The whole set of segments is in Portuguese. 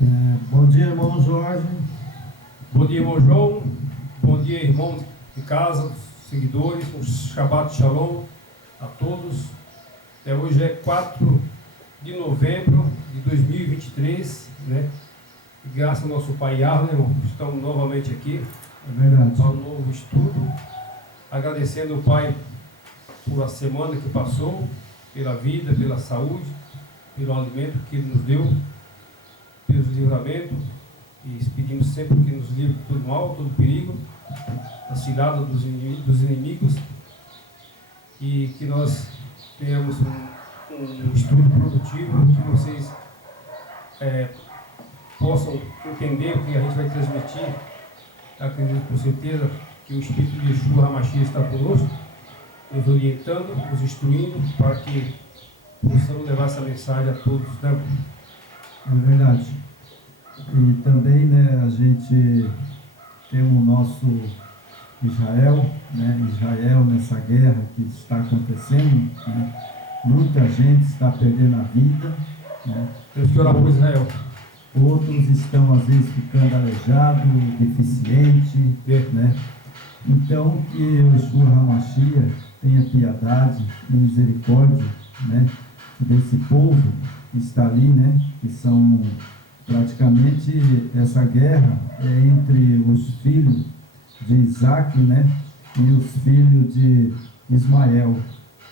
Bom dia, irmão Jorge. Bom dia, irmão João. Bom dia, irmão de casa, seguidores, um Shabbat Shalom a todos. Hoje é 4 de novembro de 2023, né? E graças ao nosso Pai Yahweh, irmão, estamos novamente aqui para um novo estudo. Agradecendo ao Pai por a semana que passou, pela vida, pela saúde, pelo alimento que Ele nos deu, pelos livramentos, e pedimos sempre que nos livre de todo mal, todo perigo, da cilada dos inimigos, e que nós tenhamos um estudo produtivo, que vocês possam entender o que a gente vai transmitir. Acredito com certeza que o Espírito de Yeshua HaMashiach está conosco, nos orientando, nos instruindo, para que possamos levar essa mensagem a todos, né? É verdade. E também, né, a gente tem o nosso Israel, né? Israel nessa guerra que está acontecendo, né? Muita gente está perdendo a vida, né? Temos que orar por Israel. Outros estão às vezes ficando aleijados, deficientes, né? Então que o Yeshua HaMashiach tenha piedade e misericórdia, né, desse povo que está ali, né, que são praticamente, essa guerra é entre os filhos de Isaac, né, e os filhos de Ismael,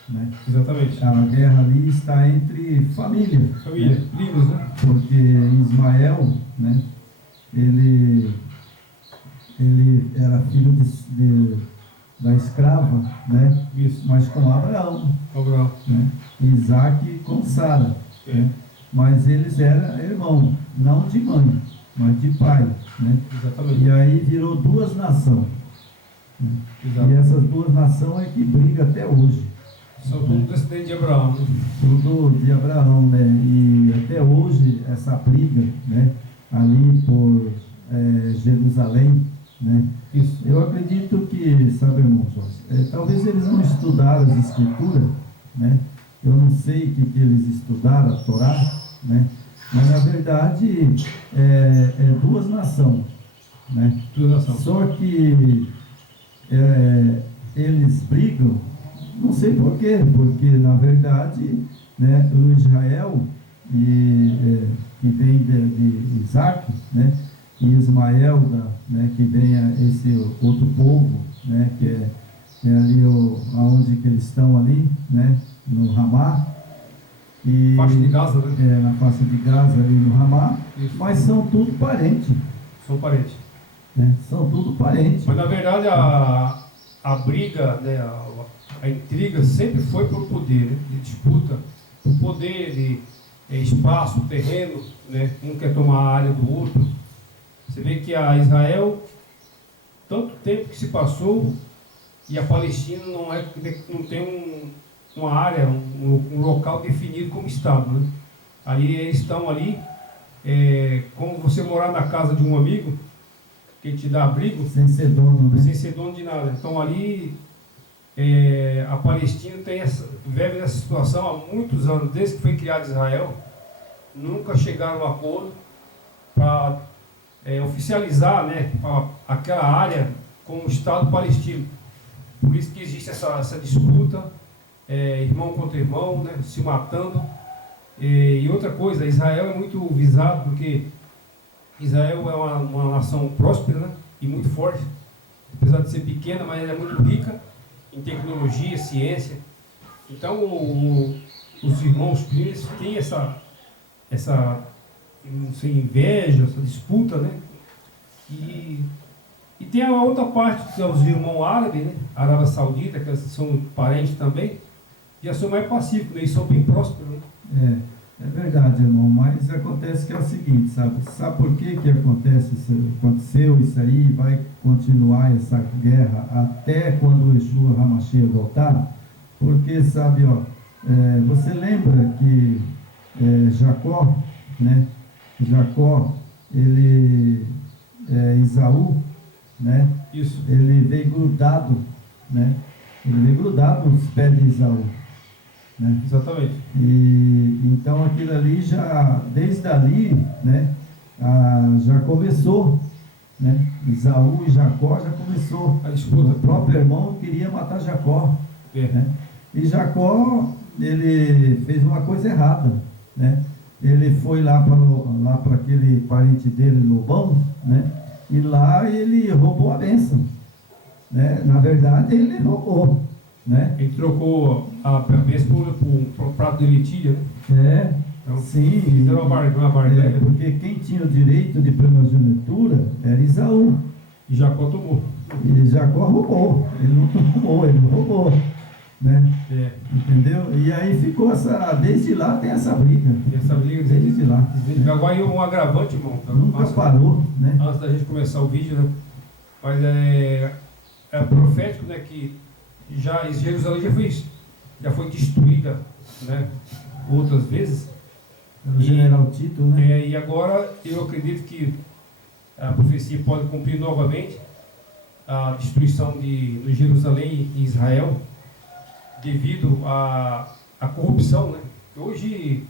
né? Exatamente. A guerra ali está entre família, né? Primos, né? Porque Ismael, né, ele era filho da escrava, né? Isso. Mas com Abraão. Abraão. Né? Isaac com Sara. Né? Mas eles eram irmãos, não de mãe, mas de pai. Né? Exatamente. E aí virou duas nações. Né? E essas duas nações é que brigam até hoje. São tudo descendentes de Abraão. Né? Tudo de Abraão, né? E até hoje essa briga, né, ali por Jerusalém, né? Isso. Eu acredito que, sabe, irmãos, talvez eles não estudaram as escrituras, né? Eu não sei o que eles estudaram, a Torá, né? Mas na verdade é duas nações, né? Duas nações. Só que eles brigam, não sei por quê, porque na verdade, né, o Israel que vem de Isaac, né? E Ismael, né, que venha esse outro povo, né, que é ali aonde que eles estão ali, né, no Ramá, e faixa de Gaza, né? Na faixa de Gaza ali no Ramá. Isso. Mas são tudo parentes. São parentes. Né, são tudo parentes. Mas na verdade a briga, né, a intriga sempre foi por poder, né, de disputa, por poder, de espaço, terreno, né, um quer tomar a área do outro. Você vê que a Israel, tanto tempo que se passou, e a Palestina não tem uma área, um local definido como Estado, né? Ali eles estão ali, como você morar na casa de um amigo, que te dá abrigo, sem ser dono, né? Sem ser dono de nada. Então ali, a Palestina vive nessa situação há muitos anos, desde que foi criado Israel, nunca chegaram a um acordo para oficializar, né, aquela área como Estado palestino. Por isso que existe essa disputa, irmão contra irmão, né, se matando. E outra coisa, Israel é muito visado porque Israel é uma nação próspera, né, e muito forte, apesar de ser pequena, mas ela é muito rica em tecnologia, ciência. Então os irmãos primos têm essa sem inveja, essa disputa, né? E tem a outra parte, que é os irmãos árabes, né? Arábia Saudita, que são parentes também, já são mais pacíficos, né? Eles são bem prósperos, né? É verdade, irmão, mas acontece que é o seguinte, sabe por que aconteceu isso aí, vai continuar essa guerra até quando o Yeshua HaMashiach voltar? Porque, sabe, você lembra que Jacó, né? Jacó, Esaú, né? Isso. Ele veio grudado, né? Ele veio grudado nos pés de Esaú. Né? Exatamente. E então aquilo ali já, desde ali, né, já começou, né? Esaú e Jacó já começou. A disputa. O próprio irmão queria matar Jacó, É. né? E Jacó, ele fez uma coisa errada, né? Ele foi lá para aquele parente dele, Lobão, né? E lá ele roubou a bênção, né? Na verdade, ele roubou, né? Ele trocou a bênção por um prato de lentilha, né? Então, Sim. fizeram uma barganha. Porque quem tinha o direito de primogenitura era Esaú. E Jacó tomou. E Jacó roubou. Ele não tomou, ele roubou, né? É. Entendeu? E aí ficou desde lá tem essa briga. E essa briga Desde lá. agora um agravante, irmão. Nunca parou, né? Antes da gente começar o vídeo, né? Mas é profético, né? Que Jerusalém já foi destruída, né? Outras vezes. O general Tito, né? E agora eu acredito que a profecia pode cumprir novamente a destruição de Jerusalém e Israel devido à corrupção, né? Hoje,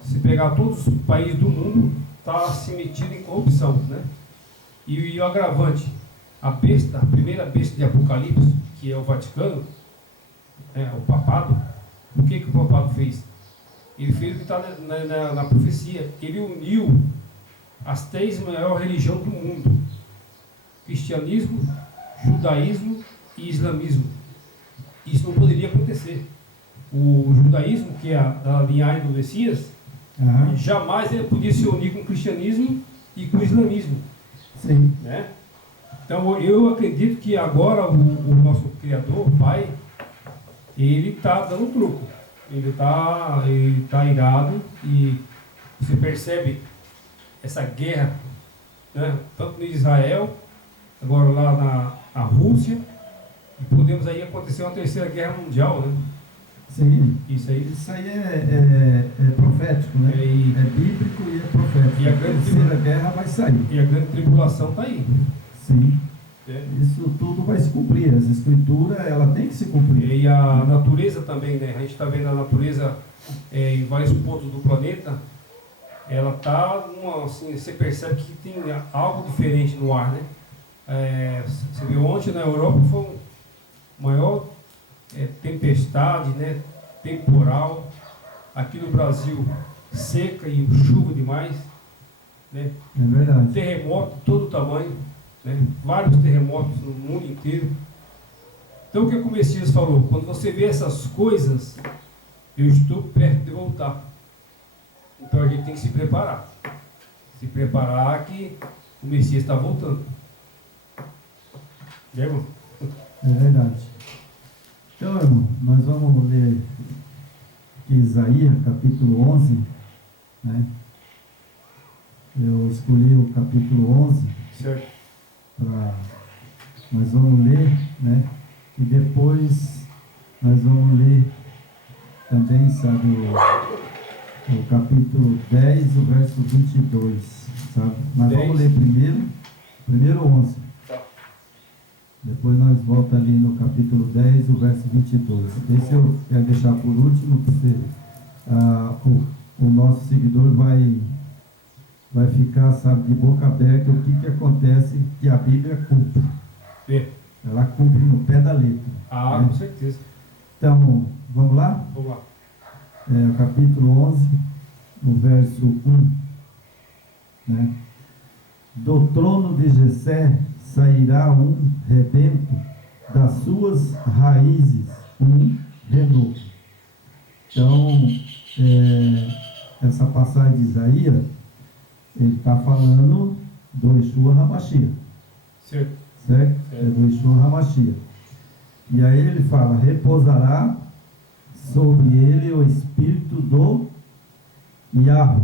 se pegar todos os países do mundo, está se metido em corrupção, né? E o agravante, a primeira besta de Apocalipse, que é o Vaticano, né, o papado, o que o papado fez? Ele fez o que está na profecia. Ele uniu as 3 maiores religiões do mundo: cristianismo, judaísmo e islamismo. Isso não poderia acontecer. O judaísmo, que é a linhagem do Messias, jamais ele podia se unir com o cristianismo e com o islamismo. Sim. Né? Então eu acredito que agora o nosso Criador, o Pai, ele está dando truco. Ele tá irado, e você percebe essa guerra, né? Tanto em Israel, agora lá na Rússia, e podemos aí acontecer uma terceira guerra mundial, né? Sim. Isso aí é profético, né? É bíblico e é profético. E a terceira guerra vai sair. E a grande tribulação está aí. Sim. É. Isso tudo vai se cumprir. As escrituras, ela tem que se cumprir. E a natureza também, né? A gente está vendo a natureza em vários pontos do planeta. Ela está, assim, você percebe que tem algo diferente no ar, né? Você viu ontem na Europa foi uma maior tempestade, né? Temporal. Aqui no Brasil, seca e chuva demais, né? É verdade. Terremoto de todo tamanho. Né? Vários terremotos no mundo inteiro. Então o que o Messias falou? Quando você vê essas coisas, eu estou perto de voltar. Então a gente tem que se preparar. Se preparar que o Messias está voltando. É, irmão? É verdade. Então, irmão, nós vamos ler aqui Isaías, capítulo 11, né? Eu escolhi o capítulo 11. Certo. Nós vamos ler, né? E depois nós vamos ler também, sabe, o capítulo 10, o verso 22, sabe? Mas 10. vamos ler primeiro 11. Tá. Depois nós voltamos ali no capítulo 10, o verso 22. Esse eu quero deixar por último, porque o nosso seguidor vai ficar, sabe, de boca aberta o que acontece, que a Bíblia cumpre. É. Ela cumpre no pé da letra. Com certeza. Então, vamos lá? Vamos lá. O capítulo 11, no verso 1. Né? Do trono de Jessé sairá um rebento, das suas raízes um renovo. Então, essa passagem de Isaías, ele está falando do Yeshua HaMashiach. Certo. Certo? É do Yeshua HaMashiach. E aí ele fala: repousará sobre ele o espírito do Yahweh.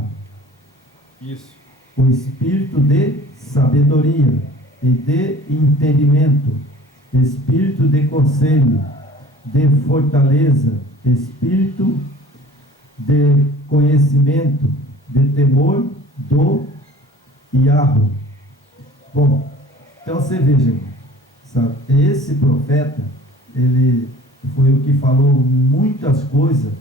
Isso. O espírito de sabedoria e de entendimento, espírito de conselho, de fortaleza, espírito de conhecimento, de temor do Yahweh. Bom, então você veja, sabe, esse profeta, ele foi o que falou muitas coisas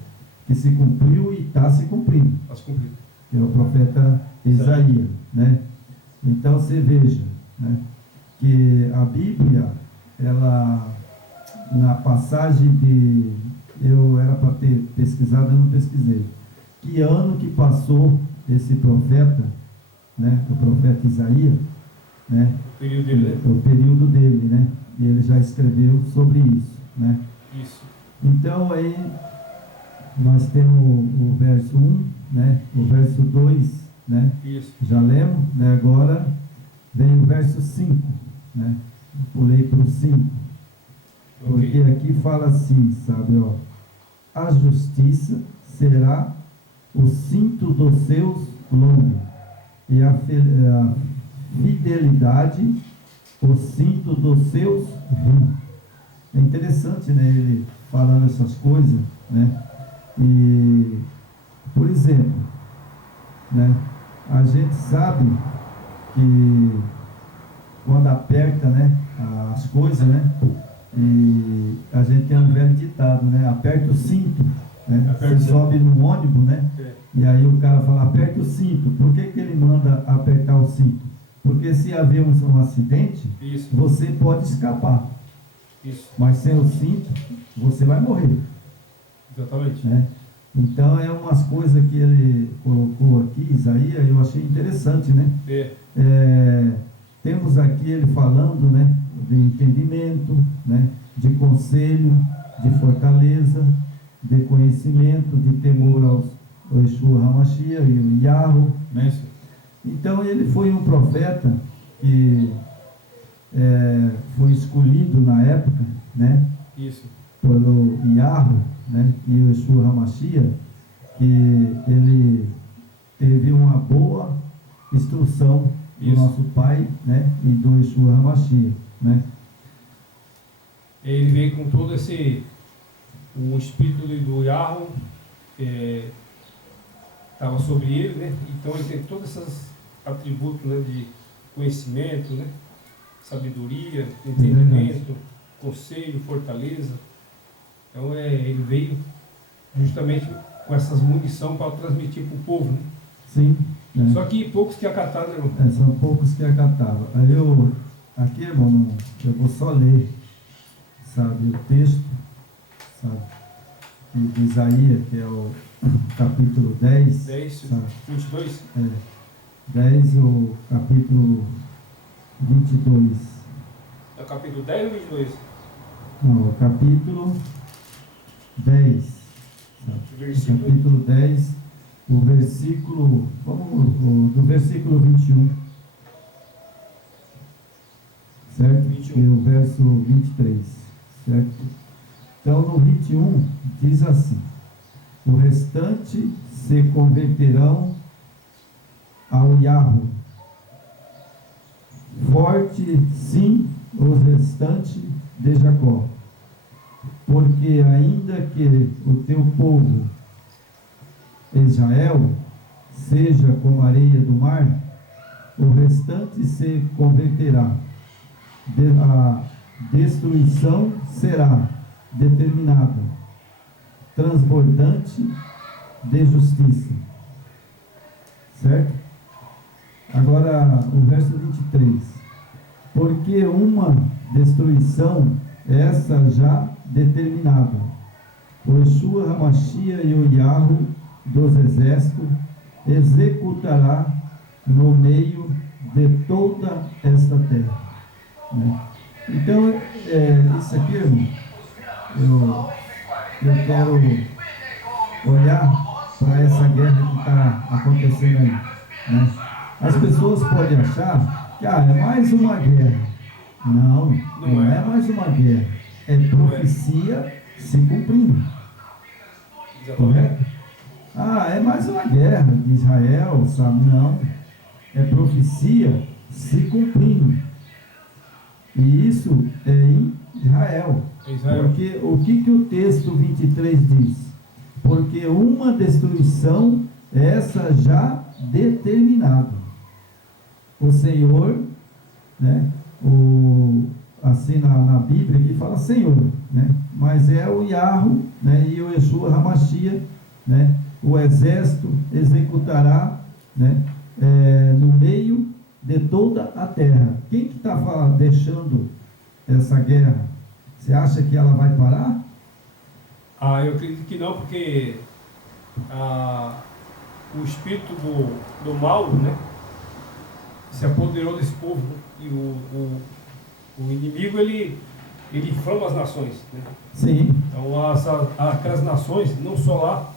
que se cumpriu e está se cumprindo. Está se cumprindo. É o profeta Isaías, né? Então você veja, né, que a Bíblia, ela, na passagem de, eu era para ter pesquisado, eu não pesquisei, que ano que passou esse profeta, né, o profeta Isaías, né, O período dele, né? o período dele, né, e ele já escreveu sobre isso, né. Isso. Então aí nós temos o verso 1, né, o verso 2, né, Isso. já lemos, né, agora vem o verso 5, né, eu pulei para o 5, porque Ok. aqui fala assim, sabe, ó, a justiça será o cinto dos seus lombos, e a fidelidade o cinto dos seus rins. É interessante, né, ele falando essas coisas, né, e, por exemplo, né, a gente sabe que quando aperta, né, as coisas, né, e a gente tem um velho ditado, né, aperta o cinto, né, Aperta o você cinto. sobe no ônibus, né, É. e aí o cara fala, aperta o cinto. Por que ele manda apertar o cinto? Porque se haver um acidente, Isso. você pode escapar, Isso. mas sem o cinto, você vai morrer, Exatamente. né? Então é umas coisas que ele colocou aqui, Isaías, eu achei interessante, né? É. Temos aqui ele falando, né, de entendimento, né, de conselho, de fortaleza, de conhecimento, de temor ao Yeshua HaMashiach e o Yahweh, né? Isso. Então ele foi um profeta que foi escolhido na época, né, Isso. pelo Yahweh, né, e o Yeshua HaMashiach, que ele teve uma boa instrução do Isso. nosso pai, né, e do Yeshua HaMashiach, né. Ele veio com todo esse, o espírito do Yahweh estava sobre ele, né? Então ele tem todos esses atributos, né, de conhecimento, né, sabedoria, entendimento, conselho, fortaleza. Então ele veio justamente com essas munição para transmitir para o povo, né? Sim. Né? Só que poucos que acataram, né, irmão? São poucos que acatavam. Aí aqui, irmão, eu vou só ler, sabe, o texto, sabe, de Isaías, que é o capítulo 10, 10, sabe, 22. 10, o capítulo 22. É o capítulo 10 ou 22? Não, o capítulo 10, sabe, Versículo. o capítulo 10, o versículo, do versículo 21, certo? 21. E o verso 23, certo? Então no 21 diz assim: o restante se converterão ao Yahweh. Forte sim os restantes de Jacó, porque ainda que o teu povo Israel seja como a areia do mar, o restante se converterá. A destruição será determinada, transbordante de justiça. Certo? Agora o verso 23. Porque uma destruição, essa já determinada, o Yeshua HaMashiach e o Yahweh dos exércitos executará no meio de toda esta terra, né? Então, isso aqui, irmão, eu quero olhar para essa guerra que está acontecendo aí, né? As pessoas podem achar que é mais uma guerra. Não é mais uma guerra, é profecia se cumprindo. Correto? É mais uma guerra de Israel, sabe? Não, é profecia se cumprindo. E isso é em Israel. Porque o que o texto 23 diz? Porque uma destruição, essa já determinada. O Senhor, né, assim na Bíblia que fala Senhor, né, mas é o Yahweh, né, e o Yeshua HaMashiach, né, o exército executará, né, no meio de toda a terra. Quem que está deixando essa guerra? Você acha que ela vai parar? Eu acredito que não, porque o espírito do mal, né, se apoderou desse povo, né? E o inimigo, ele inflama as nações, né? Sim. Então aquelas nações, não só lá,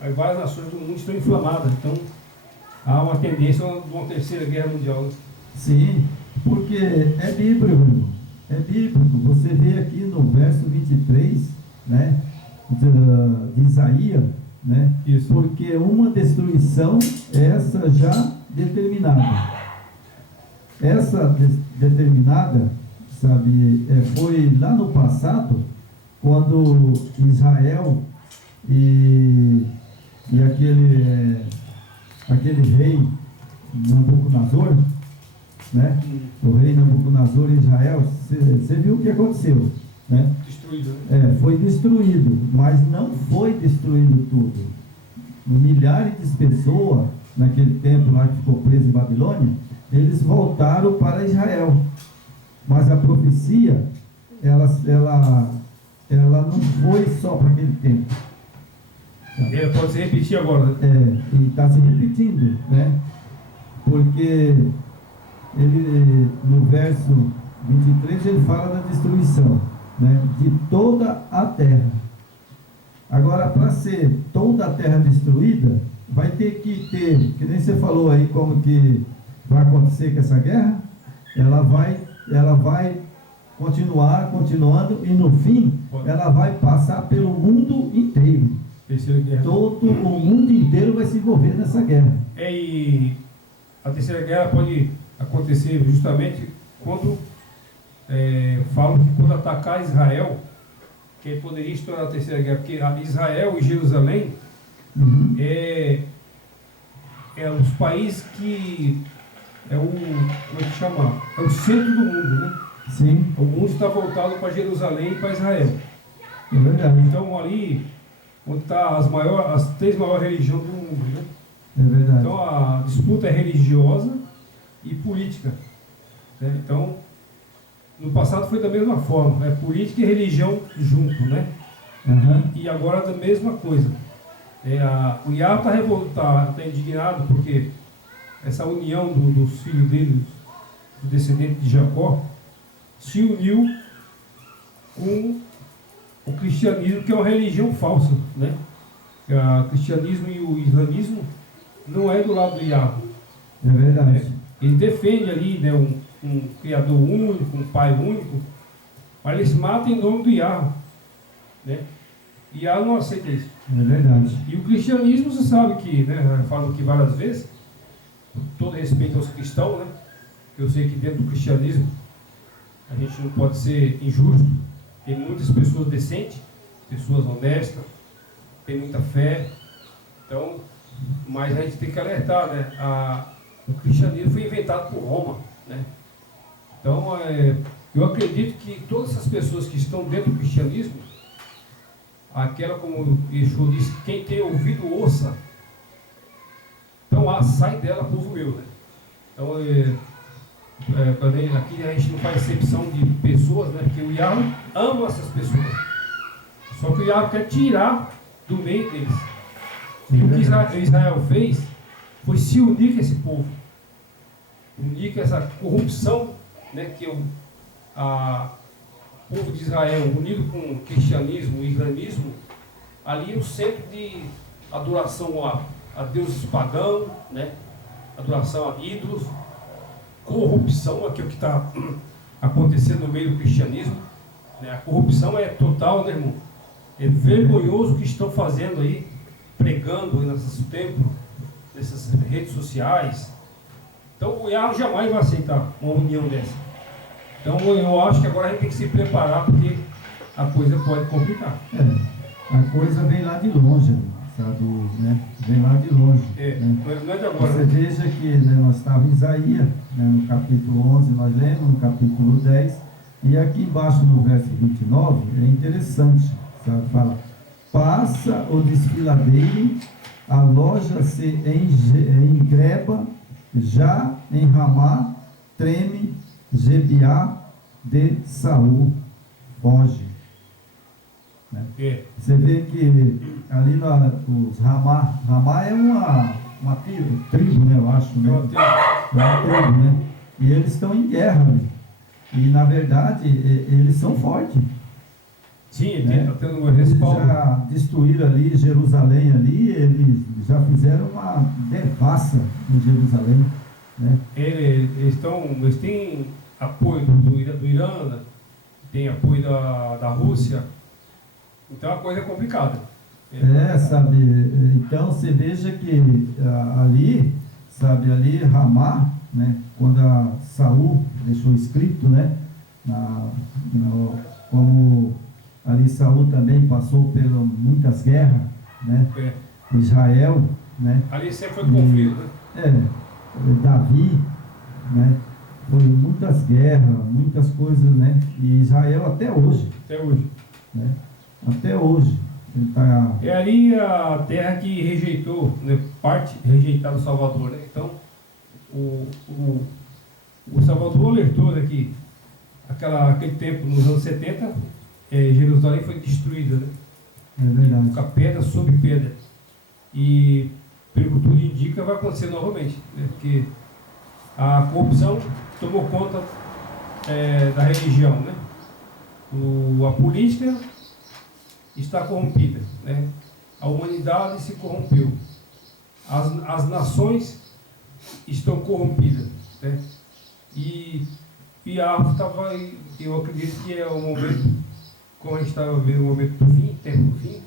mas várias nações do mundo estão inflamadas. Então há uma tendência de uma terceira guerra mundial, né? Sim, porque é bíblico, irmão. É bíblico. Você vê aqui no verso 23, né, de Isaías, né? Isso. Porque uma destruição, essa já determinada. Essa determinada, sabe, foi lá no passado, quando Israel e aquele rei Nabucodonosor, né? O rei Nabucodonosor em Israel, você viu o que aconteceu, né? Destruído, né? Foi destruído, mas não foi destruído tudo. Milhares de pessoas, naquele tempo lá que ficou preso em Babilônia, eles voltaram para Israel. Mas a profecia, ela não foi só para aquele tempo. Ela pode se repetir agora, né? E está se repetindo, né? Porque ele, no verso 23, ele fala da destruição, né, de toda a terra. Agora, para ser toda a terra destruída, vai ter que nem você falou aí, como que vai acontecer com essa guerra, ela vai continuando, e no fim, ela vai passar pelo mundo inteiro. Todo o mundo inteiro vai se envolver nessa guerra. E a terceira guerra pode acontecer justamente quando falam que quando atacar Israel, que poderia estourar a terceira guerra, porque Israel e Jerusalém é os países que como é que chama? É o centro do mundo, né? Sim. O mundo está voltado para Jerusalém e para Israel. É verdade. Então ali onde está as três maiores religiões do mundo, né? É verdade. Então a disputa é religiosa e política, né? Então no passado foi da mesma forma, né? Política e religião junto, né? E agora da mesma coisa. O Iá está revoltado, está indignado porque essa união dos filhos dele, do descendente de Jacó, se uniu com o cristianismo, que é uma religião falsa, né? O cristianismo e o islamismo não é do lado do Iá. É verdade. Ele defende ali, né, um criador único, um pai único, mas eles matam em nome do Iá, né? Iá não aceita isso. É verdade. E o cristianismo, você sabe que, né, eu falo aqui várias vezes, com todo respeito aos cristãos, né? Eu sei que dentro do cristianismo a gente não pode ser injusto. Tem muitas pessoas decentes, pessoas honestas, tem muita fé. Então, mas a gente tem que alertar, né? O cristianismo foi inventado por Roma, né? Então, eu acredito que todas essas pessoas que estão dentro do cristianismo, aquela, como Yeshua disse, quem tem ouvido, ouça. Então, sai dela, povo meu, né? Então, aqui a gente não faz exceção de pessoas, né? Porque o Yahweh ama essas pessoas. Só que o Yahweh quer tirar do meio deles. E o que Israel fez foi se unir com esse povo. Unir com essa corrupção, né? Que o povo de Israel, unido com o cristianismo, o islamismo, ali é o centro de adoração a deuses pagãos, né? Adoração a ídolos, corrupção, aqui é o que está acontecendo no meio do cristianismo, né? A corrupção é total, né, irmão? É vergonhoso o que estão fazendo aí, pregando aí nesses templos, nessas redes sociais. Então o Yahweh jamais vai aceitar uma união dessa. Então eu acho que agora a gente tem que se preparar, porque a coisa pode complicar. A coisa vem lá de longe, sabe, né? Vem lá de longe. Né? Não é de agora. Você veja que, né, nós estávamos em Isaías, né, no capítulo 11, nós lemos, no capítulo 10, e aqui embaixo no verso 29, é interessante, sabe, fala: passa o desfiladeiro, a loja se engreba já em Ramá treme Gebiá de Saul, foge. Né? Você vê que ali os Ramá é uma tribo, né, eu acho, né? É uma tribo, né? E eles estão em guerra ali. E na verdade eles são fortes. Sim, né? está tendo um respaldo. Eles já destruíram ali Jerusalém ali, eles já fizeram uma devassa em Jerusalém. Né? Eles têm apoio do Irã, né? Tem apoio da Rússia, então a coisa é complicada. Sabe, então você veja que ali, sabe, ali Ramá, né, quando Saul deixou escrito, né, como ali Saul também passou por muitas guerras, né, Israel, né. Ali sempre foi conflito, né? Davi, né, foi muitas guerras, muitas coisas, né, e Israel até hoje. Até hoje. Né, até hoje. É ali a terra que rejeitou, né, parte rejeitada do Salvador, né? Então, o Salvador alertou, né, que aquele tempo, nos anos 70, Jerusalém foi destruída, né? É verdade. Com a pedra sobre pedra. E, pelo que tudo indica, vai acontecer novamente, né? Porque a corrupção tomou conta da religião, né? A política está corrompida, né? A humanidade se corrompeu, as nações estão corrompidas, né? E eu acredito que é o momento, como a gente estava vendo o momento do fim, tempo do fim.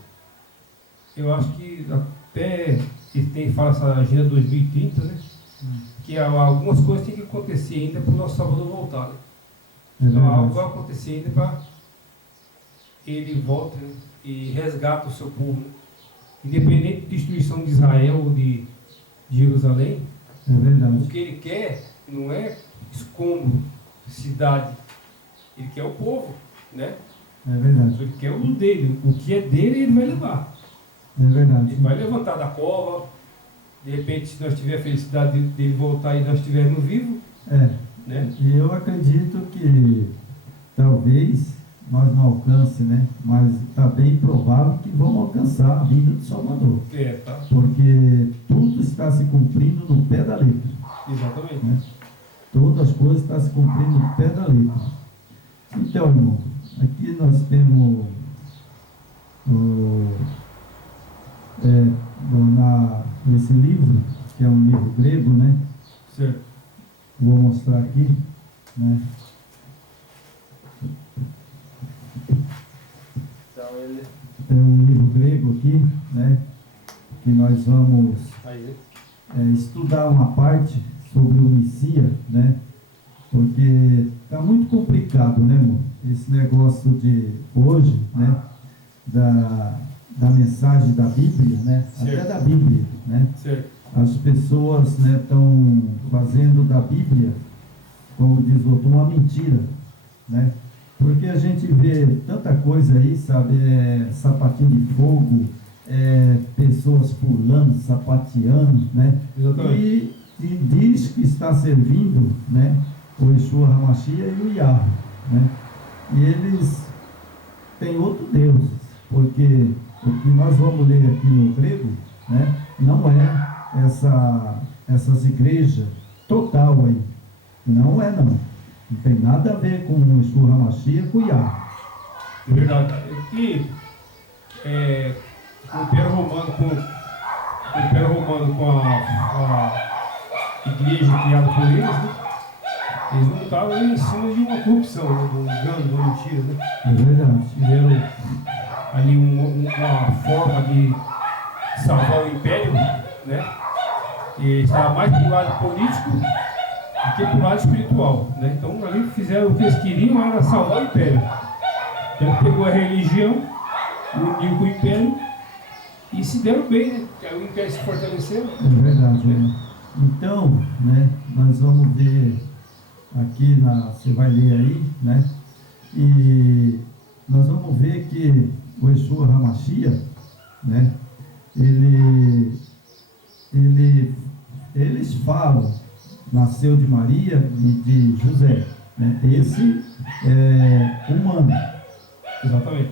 Eu acho que até que fala essa agenda 2030, né? Que algumas coisas têm que acontecer ainda para o nosso Salvador voltar, né? Então algo vai acontecer ainda para ele volta, né, e resgata o seu povo, né? Independente da destruição de Israel ou de Jerusalém. É verdade. O que ele quer não é escombro, cidade, ele quer o povo, né? É verdade. Ele quer o dele, o que é dele ele vai levar. É verdade. Ele vai levantar da cova, de repente, se nós tivermos a felicidade dele voltar e nós estivermos vivos. Né? E eu acredito que talvez nós não alcance, né? Mas está bem provável que vamos alcançar a vinda do Salvador. Tá. Porque tudo está se cumprindo no pé da letra. Exatamente. Né? Todas as coisas estão se cumprindo no pé da letra. Então, irmão, aqui nós temos esse livro, que é um livro grego, né? Certo. Vou mostrar aqui, né? Então ele... Tem um livro grego aqui, né? Que nós vamos estudar uma parte sobre o Messias, né? Porque está muito complicado, né, irmão? Esse negócio de hoje, né? Da mensagem da Bíblia, né? Certo. Até da Bíblia, né? Certo. As pessoas, né, estão fazendo da Bíblia, como diz o outro, uma mentira, né? Porque a gente vê tanta coisa aí, sabe, sapatinho de fogo, pessoas pulando, sapateando, né? Exatamente. E diz que está servindo, né, o Yeshua HaMashiach e o Yahweh, né? E eles têm outro Deus, porque o que nós vamos ler aqui no grego, né, não é essas igrejas total aí. Não é, não. Não tem nada a ver com o Yeshua HaMashiach e com o Yahweh. É verdade. E o Império Romano com a igreja criada por eles, né? Eles não estavam em cima de uma corrupção, né? De um engano, de uma mentira, né? É verdade. Fizeram ali uma forma de salvar o Império, né? E estava mais para o lado político do que para o lado espiritual, né? Então ali fizeram o que eles queriam, era salvar o Império. Então pegou a religião, uniu com o Império e se deram bem, né? Porque o Império se fortaleceu. É verdade, né? Então, né, nós vamos ver aqui, você vai ler aí, né? E nós vamos ver que o Yeshua HaMashiach, né? Eles falam, nasceu de Maria e de José, né? Esse é humano. Exatamente.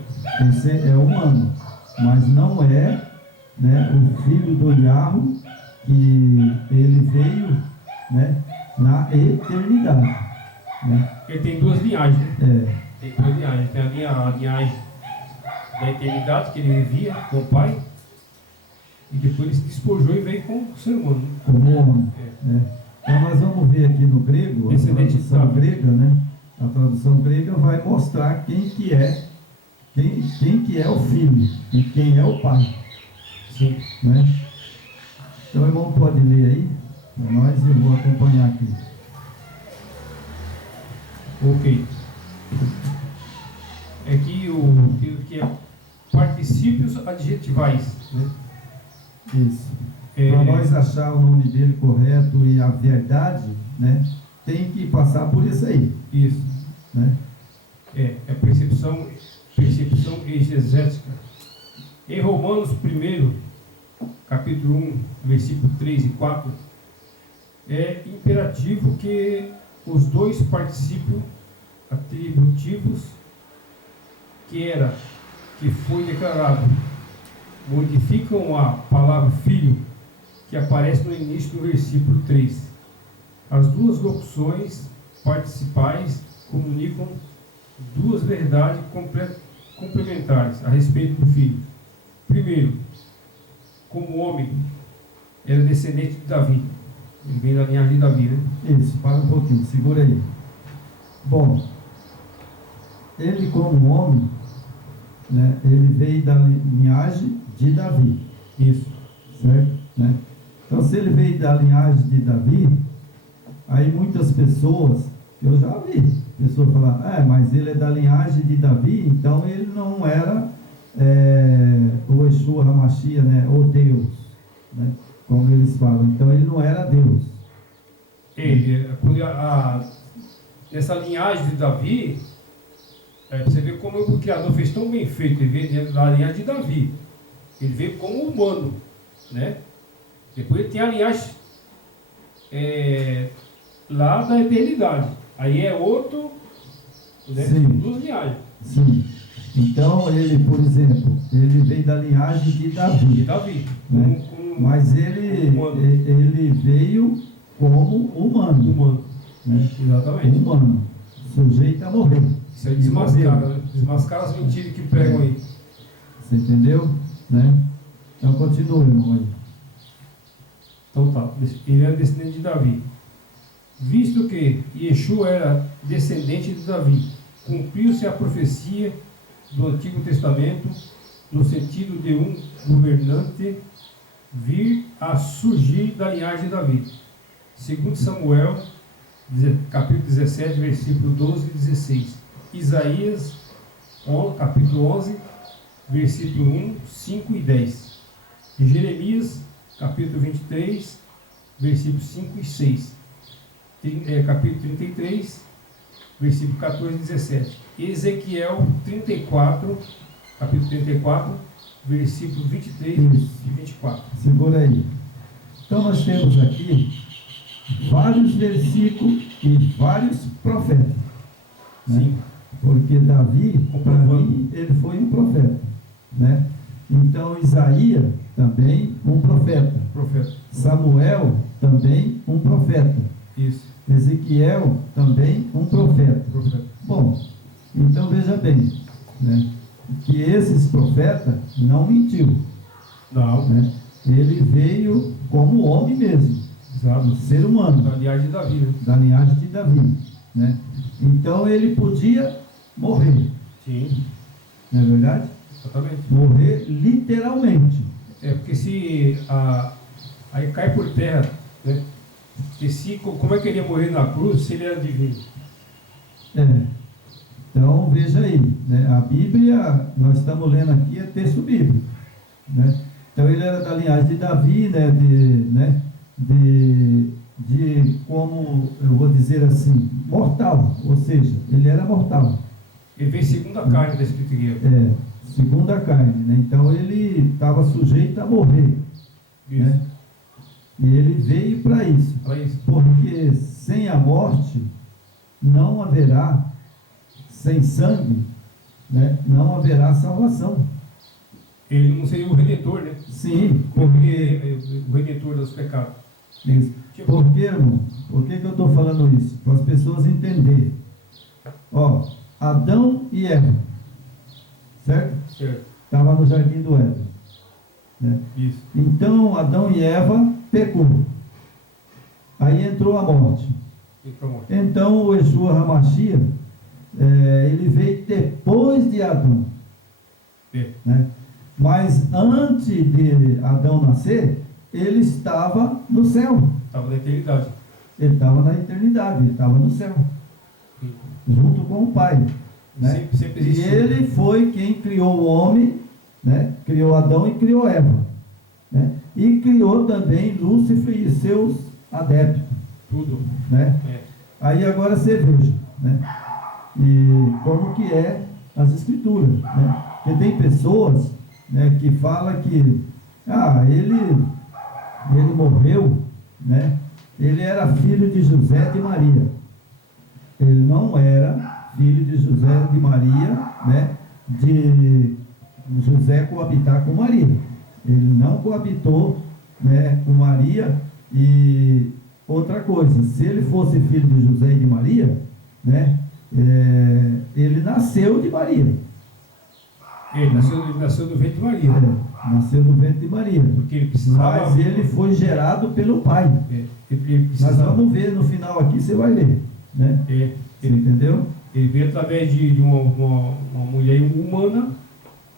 Esse é humano, mas não é, né, o filho do Iarro, que ele veio, né, na eternidade, né? Ele tem duas linhagens, né? É, Tem duas linhagens. Tem a linhagem da eternidade, que ele vivia com o Pai, e depois ele se despojou e veio com o ser humano, né? como homem. Né? Então nós vamos ver aqui no grego, a Descendente de tradução Davi. grega, né? A tradução grega vai mostrar quem que é o filho e quem é o pai, Sim. né? Então o irmão pode ler aí para nós, eu vou acompanhar aqui. Ok. É que é particípios adjetivais, né? Isso. Para nós achar o nome dele correto e a verdade, né? Tem que passar por isso aí, Isso. né? É percepção exegética. Em Romanos 1, capítulo 1, versículo 3 e 4, é imperativo que os dois particípios atributivos que foi declarado modificam a palavra filho, que aparece no início do versículo 3. As duas locuções participais comunicam duas verdades complementares a respeito do filho. Primeiro, como homem, era descendente de Davi. Ele vem da linhagem de Davi, né? Isso, para um pouquinho, segura aí. Bom, ele como homem, né, ele veio da linhagem de Davi. Isso. Certo? Né? Então, se ele veio da linhagem de Davi, aí muitas pessoas, eu já vi pessoas falar, mas ele é da linhagem de Davi, então ele não era o Yeshua HaMashiach, né, o Deus, né, como eles falam. Então ele não era Deus. Nessa linhagem de Davi, você vê como o Criador fez tão bem feito. Ele veio da linhagem de Davi. Ele veio como humano, né? Depois ele tem a linhagem lá da eternidade. Aí é outro, né? Sim. Duas linhagens. Sim. Então ele, por exemplo, ele veio da linhagem de Davi. De Davi. Né? Mas ele veio como humano. Humano. Né? Exatamente. Humano. Sujeito a morrer. Isso aí desmascara, né? Desmascara as mentiras que pregam aí. Você entendeu? Né? Então continua, irmão aí. Então tá. Ele era descendente de Davi. Visto que Yeshua era descendente de Davi, cumpriu-se a profecia do Antigo Testamento no sentido de um governante vir a surgir da linhagem de Davi. Segundo Samuel, capítulo 17, versículo 12 e 16. Isaías, capítulo 11, versículo 1, 5 e 10. E Jeremias, capítulo 23, versículos 5 e 6. Capítulo 33, versículo 14 e 17. Ezequiel 34, capítulo 34, versículo 23 e 24. Segura aí. Então nós temos aqui vários versículos e vários profetas. Né? Sim. Porque Davi, para mim, ele foi um profeta. Né? Então Isaías também um profeta. Samuel também um profeta. Isso. Ezequiel também um profeta. Bom, então veja bem, né, que esses profetas não mentiu. Não. Né? Ele veio como homem mesmo. Exato. Ser humano. Da linhagem de Davi. Né? Da linhagem de Davi. Né? Então ele podia morrer. Sim. Não é verdade? Exatamente. Morrer literalmente. Porque se aí cai por terra, né? Como é que ele ia morrer na cruz se ele era divino? Então veja aí, né? A Bíblia, nós estamos lendo aqui, é texto bíblico, né? Então ele era da linhagem de Davi, né? De como eu vou dizer assim, mortal, ou seja, ele era mortal. Ele veio segundo a carne da escritura. Segundo a carne, né? Então ele estava sujeito a morrer. Né? E ele veio para isso. Porque sem a morte não haverá, sem sangue, né, não haverá salvação. Ele não seria o redentor, né? Sim, porque o redentor dos pecados. Isso. Por que, irmão? Por que eu estou falando isso? Para as pessoas entenderem. Ó, Adão e Eva, certo? Certo. Estava no jardim do Éden, né? Isso. Então Adão e Eva pecou. Aí entrou a morte. Então o Yeshua HaMashiach, ele veio depois de Adão. Né? Mas antes de Adão nascer, ele estava no céu. Estava na eternidade. Ele estava na eternidade, ele estava no céu. Sim. Junto com o Pai. Né? Sempre e ele foi quem criou o homem, né? Criou Adão e criou Eva. Né? E criou também Lúcifer e seus adeptos. Tudo. Né? Aí agora você veja, né? E como que é as escrituras. Né? Porque tem pessoas, né, que falam que ele morreu, né? Ele era filho de José de Maria. Ele não era filho de José de Maria, né? De José coabitar com Maria. Ele não coabitou, né, com Maria. E outra coisa, se ele fosse filho de José e de Maria, né, ele nasceu de Maria. Ele nasceu do ventre de Maria. Nasceu do ventre de Maria. Porque ele precisava... Mas ele foi gerado pelo pai. Nós vamos ver no final aqui, você vai ver. Né? Você entendeu? Ele veio através de uma mulher humana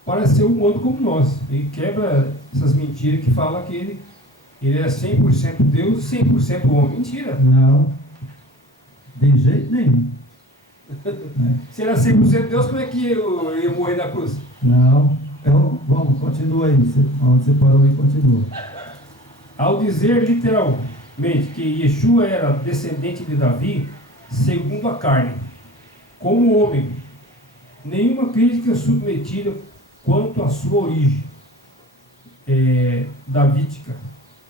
para ser humano como nós. Ele quebra essas mentiras que falam que ele é 100% Deus e 100% homem. Mentira. Não. De jeito nenhum. Se era 100% Deus, como é que eu ia morrer na cruz? Não. Então, vamos, continua aí. Onde você parou aí, continua. Ao dizer literalmente que Yeshua era descendente de Davi, segundo a carne, como homem, nenhuma crítica submetida quanto à sua origem davídica.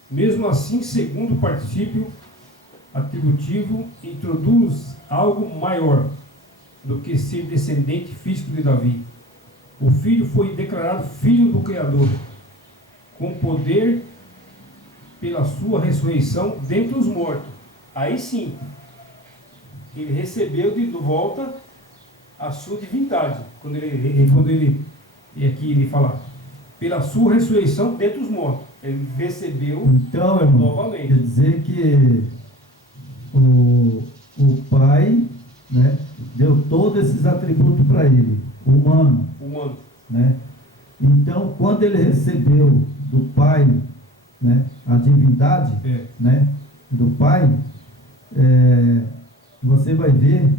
Mesmo assim, segundo o particípio atributivo, introduz algo maior do que ser descendente físico de Davi. O filho foi declarado filho do Criador, com poder pela sua ressurreição dentre os mortos. Aí sim, ele recebeu de volta a sua divindade. Quando ele aqui ele fala, pela sua ressurreição dentre os mortos. Ele recebeu então, irmão, novamente. Quer dizer que o Pai, né, deu todos esses atributos para ele, humano. Né? Então, quando ele recebeu do Pai, né, a divindade, né, do Pai, você vai ver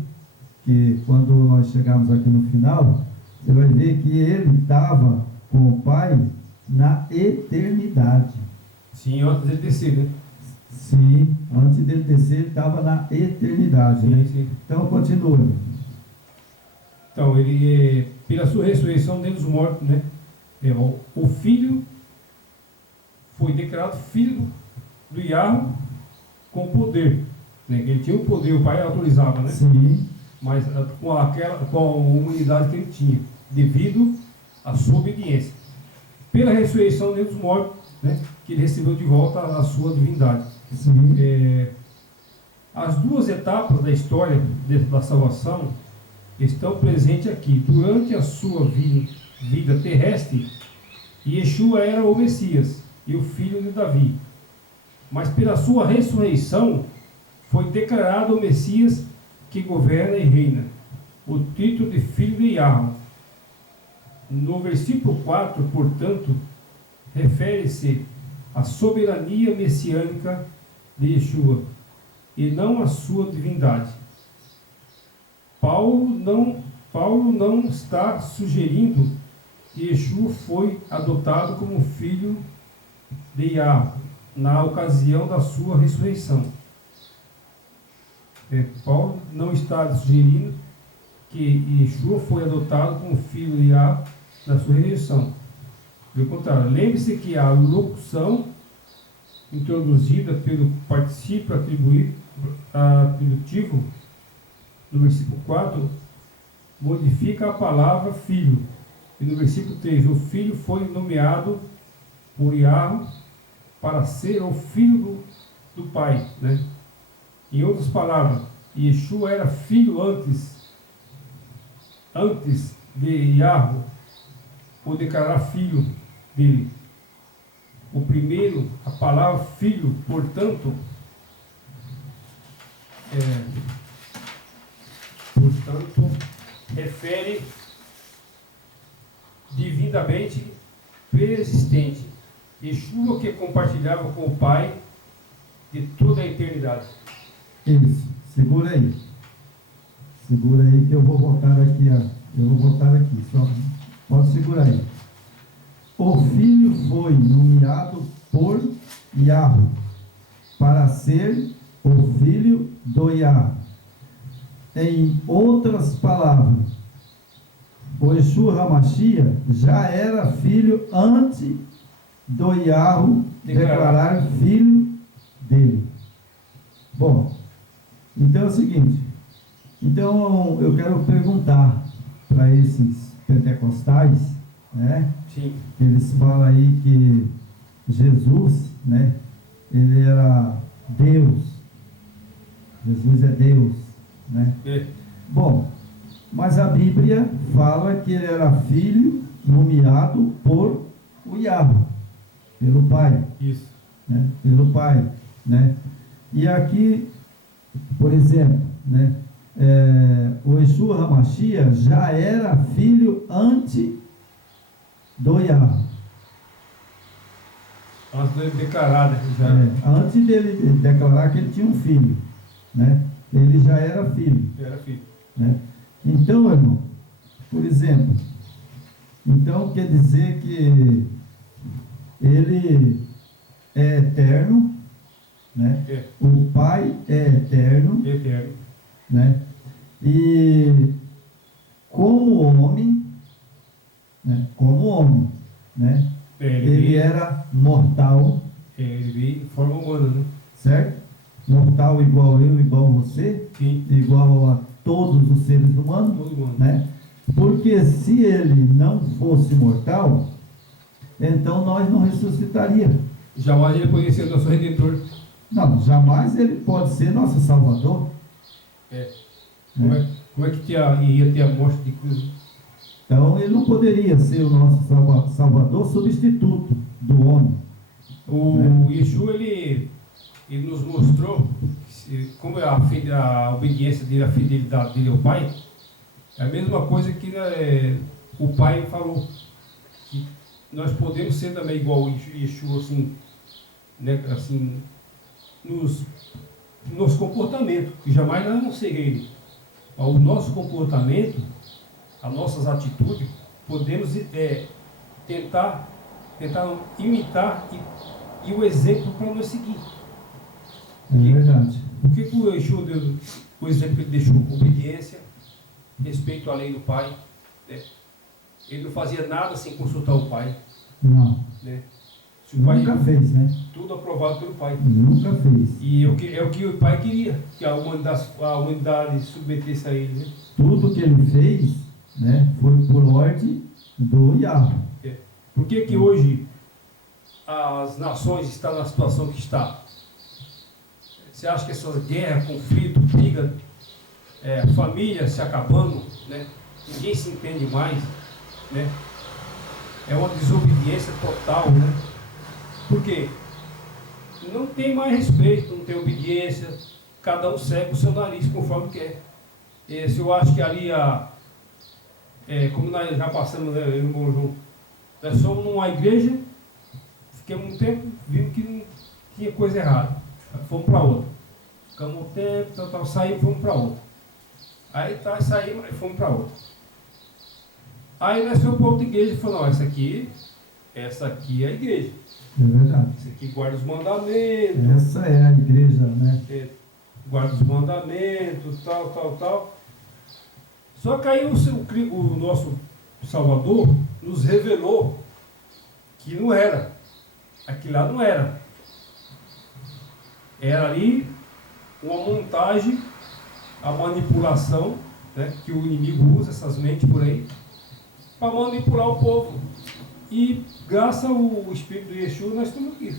que quando nós chegarmos aqui no final, você vai ver que ele estava com o Pai na eternidade. Sim, antes dele descer, né? Sim, antes dele descer, ele estava na eternidade. Sim, né? sim. Então, continua. Então, ele, pela sua ressurreição dentre os mortos, né? O filho foi declarado filho do Yahweh com poder. Né? Ele tinha o poder, o pai autorizava, né? Sim. Mas com a humanidade que ele tinha, devido à sua obediência. Pela ressurreição dentre os mortos, né? Que ele recebeu de volta a sua divindade. Sim. As duas etapas da história da salvação estão presentes aqui. Durante a sua vida terrestre, Yeshua era o Messias e o filho de Davi. Mas pela sua ressurreição, foi declarado o Messias que governa e reina, o título de filho de Yahweh. No versículo 4, portanto, refere-se à soberania messiânica de Yeshua e não à sua divindade. Paulo não está sugerindo que Yeshua foi adotado como filho de Yahweh na ocasião da sua ressurreição. Paulo não está sugerindo que Yeshua foi adotado como filho de Yahweh na sua ressurreição. Pelo contrário, lembre-se que a locução introduzida pelo particípio atributivo, no versículo 4, modifica a palavra filho. E no versículo 3, o filho foi nomeado por Yahweh para ser o filho do pai, né? Em outras palavras, Yeshua era filho antes de Yahweh, ou declarar filho dele. O primeiro, a palavra filho, portanto, refere divinamente preexistente. Yeshua que compartilhava com o Pai de toda a eternidade. Isso, segura aí. Segura aí que eu vou voltar aqui, só pode segurar aí. O filho foi nomeado por Yahweh para ser o filho do Yahweh. Em outras palavras, o Yeshua HaMashiach já era filho antes do Yahweh declarar filho dele. Bom, então é o seguinte. Então eu quero perguntar para esses pentecostais, né? Sim. Eles falam aí que Jesus, né? Ele era Deus. Jesus é Deus, né? É. Bom, mas a Bíblia fala que ele era filho nomeado por o Yahweh, pelo Pai. Isso. Né? Pelo Pai, né? E aqui, por exemplo, né? O Yeshua HaMashiach já era filho antes do Yahweh. Antes dele declarar, né? Antes dele declarar que ele tinha um filho, né? Ele já era filho. Era filho. Né? Então, irmão, por exemplo, então quer dizer que ele é eterno, né? É. O Pai é eterno, Eterno. né? E como homem, né? Ele era mortal, Ele veio em forma humana, né? certo? Mortal igual eu, igual você, Sim. igual a todos os seres humanos, Todo mundo. né? Porque se ele não fosse mortal, então nós não ressuscitaríamos. Jamais ele poderia ser nosso Redentor. Não, jamais ele pode ser nosso Salvador. Como é que ia ter a morte de cruz? Então ele não poderia ser o nosso Salvador substituto do homem. O Yeshua, ele nos mostrou como é a obediência dele, a fidelidade dele ao Pai. É a mesma coisa que o Pai falou, que nós podemos ser também igual o Yeshua, assim, né, assim, nos comportamentos, que jamais nós vamos ser ele. O nosso comportamento, as nossas atitudes, podemos tentar imitar e o exemplo para nós seguir. É verdade. O que o Yeshua deu? O exemplo que ele deixou: obediência, respeito à lei do Pai, né? Ele não fazia nada sem consultar o Pai. Não. Né? Se o Pai, Nunca fez, né? tudo aprovado pelo Pai. Nunca fez. E é o que o Pai queria, que a humanidade submetesse a ele. Né? Tudo que ele fez, né, foi por ordem do Yahweh. Por que hoje as nações estão na situação que está? Você acha que essas guerras, conflitos, brigas, família se acabando, né? Ninguém se entende mais, né? É uma desobediência total, né? Por quê? Não tem mais respeito, não tem obediência, cada um segue o seu nariz conforme quer. Se eu acho que ali, como nós já passamos, né, eu e o irmão João, nós somos numa igreja, ficamos um tempo, vimos que não tinha coisa errada, fomos para outra. Ficamos um tempo, saímos, fomos para outra. Aí saímos e fomos para outra. Aí nós fomos para outra igreja e falamos: não, essa aqui é a igreja. É verdade. Essa aqui guarda os mandamentos. Essa é a igreja, né? Guarda os mandamentos, tal. Só que aí o nosso Salvador nos revelou que não era. Aquilo lá não era. Era ali uma montagem, a manipulação, né, que o inimigo usa, essas mentes por aí, para manipular o povo. E graças ao Espírito de Yeshua, nós estamos aqui,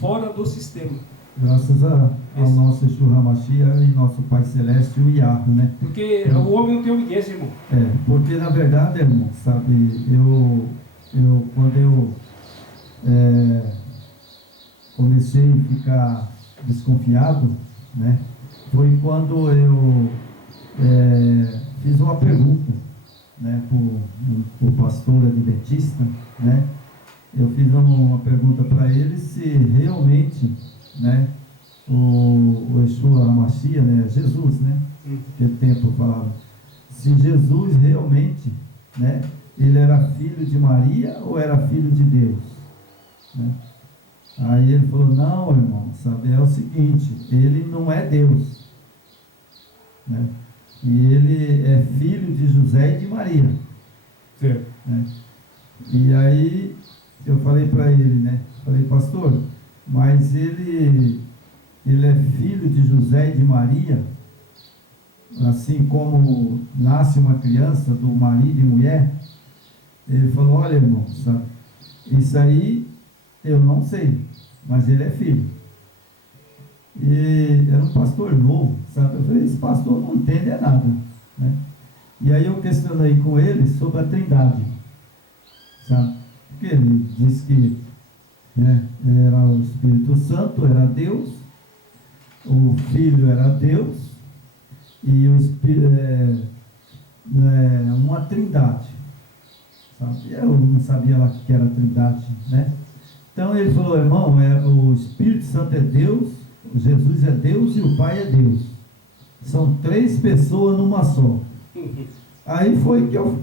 fora do sistema. Graças ao nosso Yeshua HaMashiach e nosso Pai Celeste, o Yahweh, né? Porque o homem não tem obediência, irmão. Porque na verdade, irmão, sabe, quando eu comecei a ficar desconfiado, né? Foi quando eu fiz uma pergunta, né, para o pastor adventista, né? Eu fiz uma pergunta para ele se realmente, né, o Yeshua HaMashiach, né, Jesus, né, naquele tempo eu falava, se Jesus realmente, né, ele era filho de Maria ou era filho de Deus, né? Aí ele falou, não, irmão, sabe, é o seguinte, ele não é Deus, né? E ele é filho de José e de Maria. Certo. Né? E aí eu falei para ele, né? Falei, pastor, mas ele é filho de José e de Maria, assim como nasce uma criança do marido e mulher. Ele falou, olha, irmão, sabe, isso aí eu não sei, mas ele é filho. E era um pastor novo, sabe? Eu falei, esse pastor não entende nada, né? E aí eu questionei com ele sobre a Trindade, sabe? Porque ele disse que, né, era o Espírito Santo, era Deus, o Filho era Deus, e o Espírito uma Trindade, sabe? Eu não sabia lá que era a Trindade, né? Então ele falou, irmão, o Espírito Santo é Deus, Jesus é Deus e o Pai é Deus. São 3 pessoas numa só. Aí foi que eu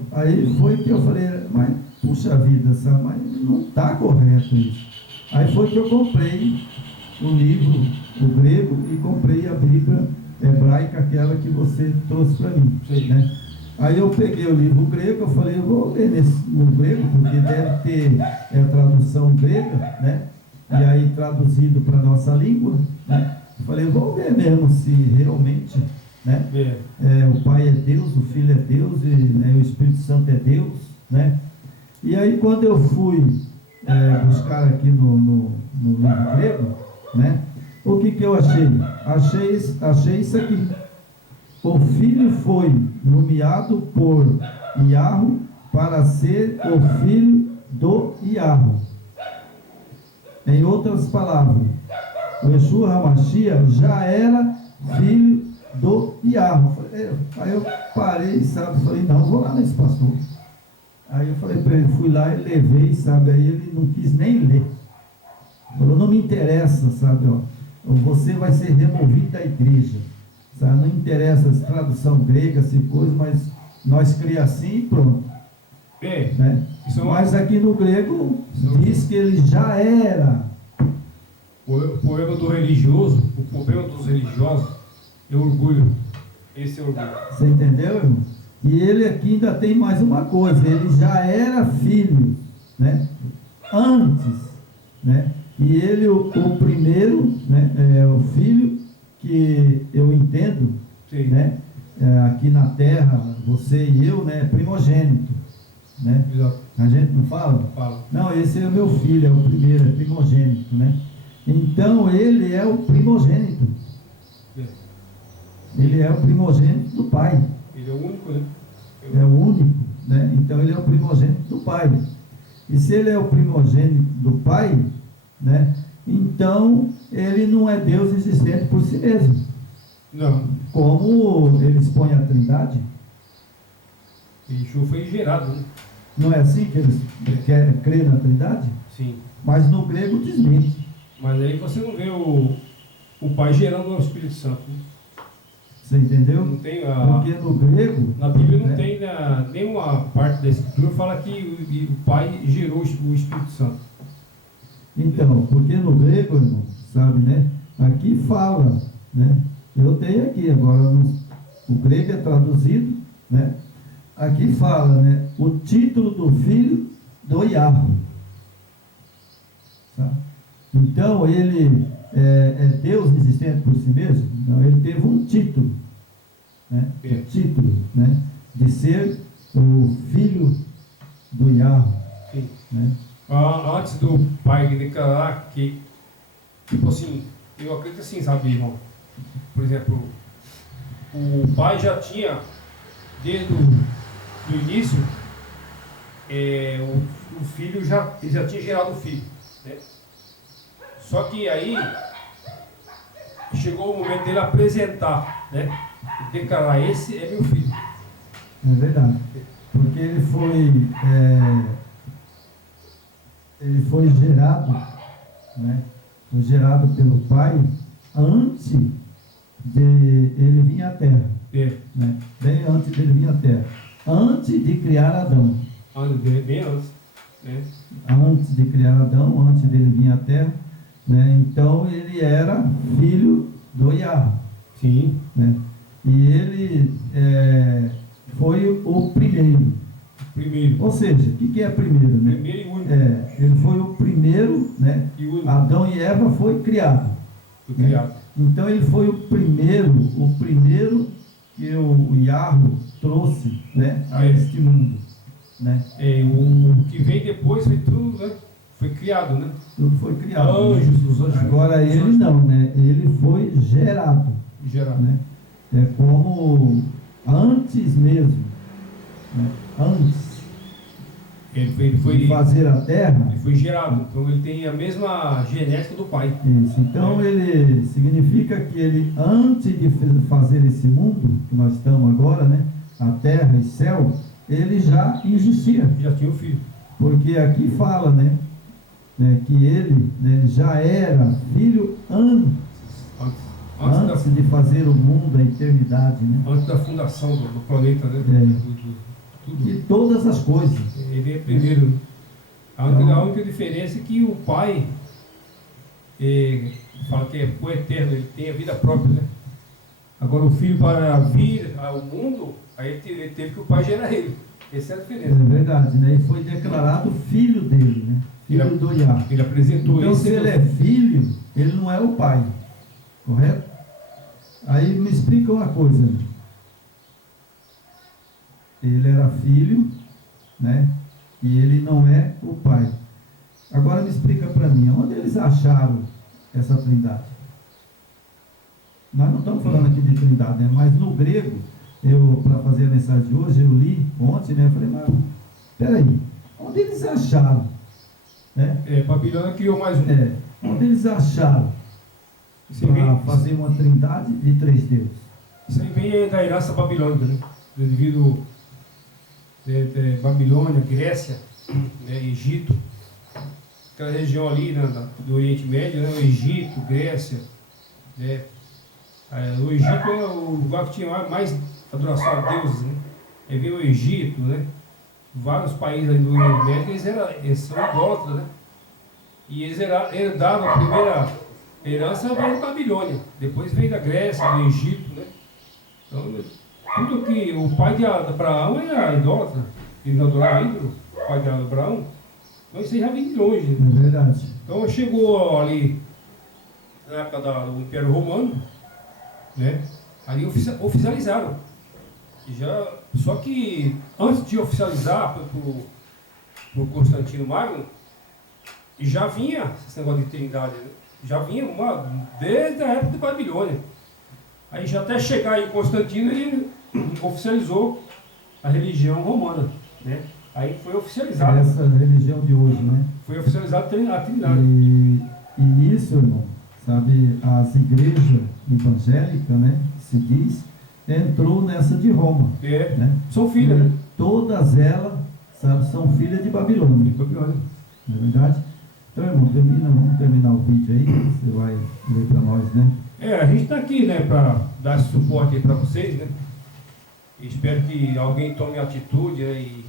falei, mas puxa vida, sabe, mas não está correto isso. Aí foi que eu comprei o livro, o grego, e comprei a Bíblia hebraica, aquela que você trouxe para mim. Né? Aí eu peguei o livro grego, eu falei, eu vou ler no grego, porque deve ter tradução grega, né? E aí traduzido para a nossa língua, né? Eu falei, vou ver mesmo se realmente, né, o Pai é Deus, o Filho é Deus, e, né, o Espírito Santo é Deus, né? E aí quando eu fui buscar aqui no livro grego, né, o que eu achei? Achei isso aqui. O Filho foi nomeado por Yahweh para ser o filho do Yahweh. Em outras palavras, o Yeshua HaMashiach já era filho do Yahweh. Aí eu parei, sabe, falei, não, vou lá nesse pastor. Aí eu falei para ele, fui lá e levei, sabe, aí ele não quis nem ler. Falou, não me interessa, sabe, ó, você vai ser removido da igreja, sabe, não interessa a tradução grega, se coisa, mas nós criamos assim e pronto. Né? Mas aqui no grego diz que ele já era. O problema do religioso, o problema dos religiosos é orgulho. Esse é orgulho. Você entendeu, irmão? E ele aqui ainda tem mais uma coisa, ele já era filho, né? Antes, né? E ele, o primeiro, né? O filho que eu entendo, né? Aqui na terra, você e eu, né? Primogênito. Né? A gente não fala? Fala. Não, esse é o meu filho, é o primeiro, é primogênito, né? Então ele é o primogênito. Ele é o primogênito do Pai. Ele é o único, né? É o único, né? Então ele é o primogênito do Pai. E se ele é o primogênito do Pai, né? Então ele não é Deus existente por si mesmo. Não. Como eles põem a Trindade. Yeshua foi gerado, né? Não é assim que eles querem crer na Trindade? Sim. Mas no grego desmente. Mas aí você não vê o Pai gerando o Espírito Santo. Né? Você entendeu? Não tem porque no grego... Na Bíblia não, né, tem nenhuma parte da Escritura fala que o Pai gerou o Espírito Santo. Então, porque no grego, irmão, sabe, né? Aqui fala, né? Eu tenho aqui, agora o grego é traduzido, né? Aqui fala, né? O título do filho do Yahweh. Sabe? Então, ele é Deus existente por si mesmo? Não, ele teve um título, né? O título, né? De ser o filho do Yahweh. Sim. Né? Antes do pai declarar que, tipo assim, eu acredito assim, sabe, irmão? Por exemplo, o pai já tinha, desde o início, o filho ele já tinha gerado o filho, né? Só que aí chegou o momento dele apresentar, né? Declarar: esse é meu filho. É verdade. Porque ele foi gerado, né? Foi gerado pelo pai antes de ele vir à terra. Né? Bem antes dele vir à terra. Antes de criar Adão. Bem antes. Né? Antes de criar Adão, antes dele vir à terra. Né? Então ele era filho do Yahweh. Sim. Né? E ele foi o primeiro. Ou seja, o que é primeiro? Né? Primeiro e único. Ele foi o primeiro, né? Adão e Eva foi criado. Foi criado. Né? Então ele foi o primeiro que o Yahweh trouxe, né, a este mundo. Né? O que veio depois foi tudo, né? Foi criado, né? Tudo foi criado. Anjos, os anjos. Agora ele não, né? Ele foi gerado. Né? É como antes mesmo. Né? Antes. Ele foi de fazer a terra. Ele foi gerado, então ele tem a mesma genética do pai. Isso, então ele significa que ele, antes de fazer esse mundo que nós estamos agora, né? A terra e céu, ele já existia. Já tinha o filho. Porque aqui fala, né? Que ele, né, já era filho antes de fazer o mundo, a eternidade, né? Antes da fundação do planeta, né? De todas as coisas. Ele é primeiro. A única diferença é que o pai fala que é o eterno, ele tem a vida própria, né? Agora o filho, para vir ao mundo, aí ele teve que o pai gerar ele. Essa é a diferença. É verdade, né? E foi declarado filho dele, né? Filho do Yahweh. Ele apresentou. Então, se ele é filho, ele não é o pai. Correto? Aí me explica uma coisa. Ele era filho, né? E ele não é o pai. Agora me explica para mim, onde eles acharam essa trindade? Nós não estamos falando aqui de trindade, né? Mas no grego, para fazer a mensagem de hoje, eu li ontem, né? Eu falei, mas peraí, onde eles acharam? Né? Babilônia criou mais um. Onde eles acharam para fazer uma trindade de 3 deuses? Isso aí vem da herança babilônica, né? Devido Babilônia, Grécia, né? Egito, aquela região ali, né, do Oriente Médio, né? O Egito, Grécia, né? O Egito é o lugar que tinha mais adoração a deuses, né? Aí veio o Egito, né? Vários países ali do Oriente Médio, eles são idólatras, né? E eles herdaram a primeira herança veio da Babilônia, depois veio da Grécia, do Egito, né? Então, tudo que o pai de Abraão era idólatra, ele não adorava ídolo, o pai de Abraão, então isso aí já vem de longe. Né? É verdade. Então chegou ali, na época do Império Romano, né? Ali oficializaram. Só que antes de oficializar por Constantino Magno, já vinha esse negócio de trindade, né? Já vinha desde a época de Babilônia. Aí já até chegar em Constantino, ele oficializou a religião romana, né? Aí foi oficializada. Essa religião de hoje, né? Foi oficializada a trindade. E nisso, irmão, sabe, as igrejas evangélicas, né, se diz, entrou nessa de Roma. Né? São filhas, né? Todas elas, sabe, são filhas de Babilônia. Não é verdade? Então, irmão, vamos terminar o vídeo aí, você vai ler para nós, né? A gente está aqui, né, para dar esse suporte aí para vocês, né? E espero que alguém tome atitude, né, e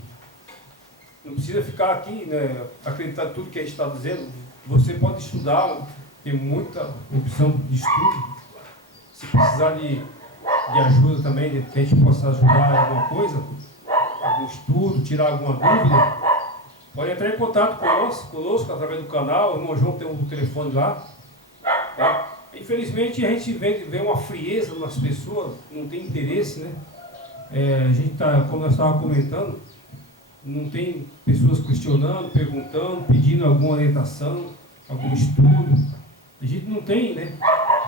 não precisa ficar aqui, né, acreditando em tudo que a gente está dizendo. Você pode estudar, tem muita opção de estudo. Se precisar de ajuda também, que a gente possa ajudar em alguma coisa, algum estudo, tirar alguma dúvida, pode entrar em contato conosco através do canal. O irmão João tem um telefone lá. Tá? Infelizmente a gente vê uma frieza nas pessoas, não tem interesse, né? A gente tá, como nós estávamos comentando, não tem pessoas questionando, perguntando, pedindo alguma orientação, algum estudo. A gente não tem, né?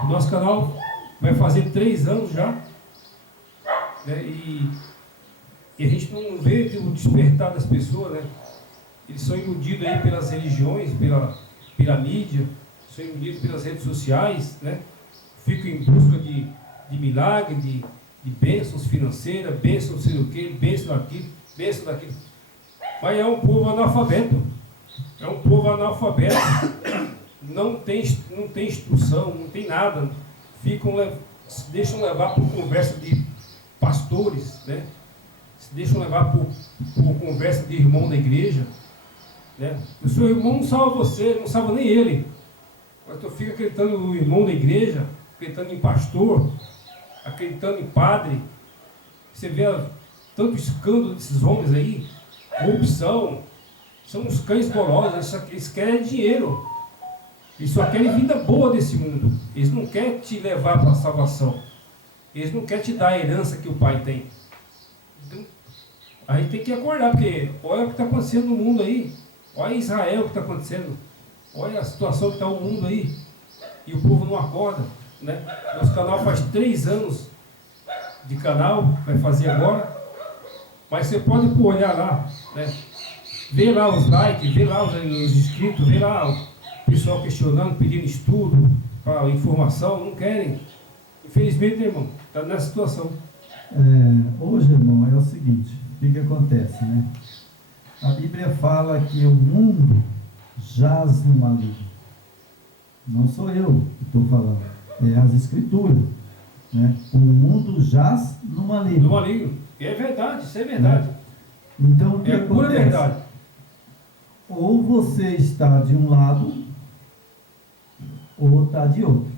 O nosso canal vai fazer 3 anos já, né? E a gente não vê o despertar das pessoas, né? Eles são iludidos aí pelas religiões, pela mídia, são iludidos pelas redes sociais, né? Ficam em busca de milagre, de bênçãos financeiras, bênçãos não sei o quê, bênçãos daquilo, bênçãos daquilo. Mas é um povo analfabeto. É um povo analfabeto. Não tem instrução, não tem nada. Se deixam levar por conversa de pastores, né? Se deixam levar por conversa de irmão da igreja, né? O seu irmão não salva você, não salva nem ele. Mas tu fica acreditando no irmão da igreja, acreditando em pastor, acreditando em padre. Você vê tanto escândalo desses homens aí, corrupção, são uns cães golosos, eles querem dinheiro. Eles só querem vida boa desse mundo. Eles não querem te levar para a salvação. Eles não querem te dar a herança que o pai tem. Então, a gente tem que acordar, porque olha o que está acontecendo no mundo aí. Olha Israel o que está acontecendo. Olha a situação que está o mundo aí. E o povo não acorda, né? Nosso canal faz 3 anos de canal, vai fazer agora. Mas você pode olhar lá, né? Ver lá os likes, ver lá os inscritos, ver lá o pessoal questionando, pedindo estudo, para informação, não querem. Infelizmente, irmão, está nessa situação. Hoje, irmão, é o seguinte, o que acontece, né? A Bíblia fala que o mundo jaz no maligno. Não sou eu que estou falando, é as Escrituras, né? O mundo jaz no maligno. No maligno. E é verdade, isso é verdade. Então, o que é pura acontece? Verdade. Ou você está de um lado, ou está de outro.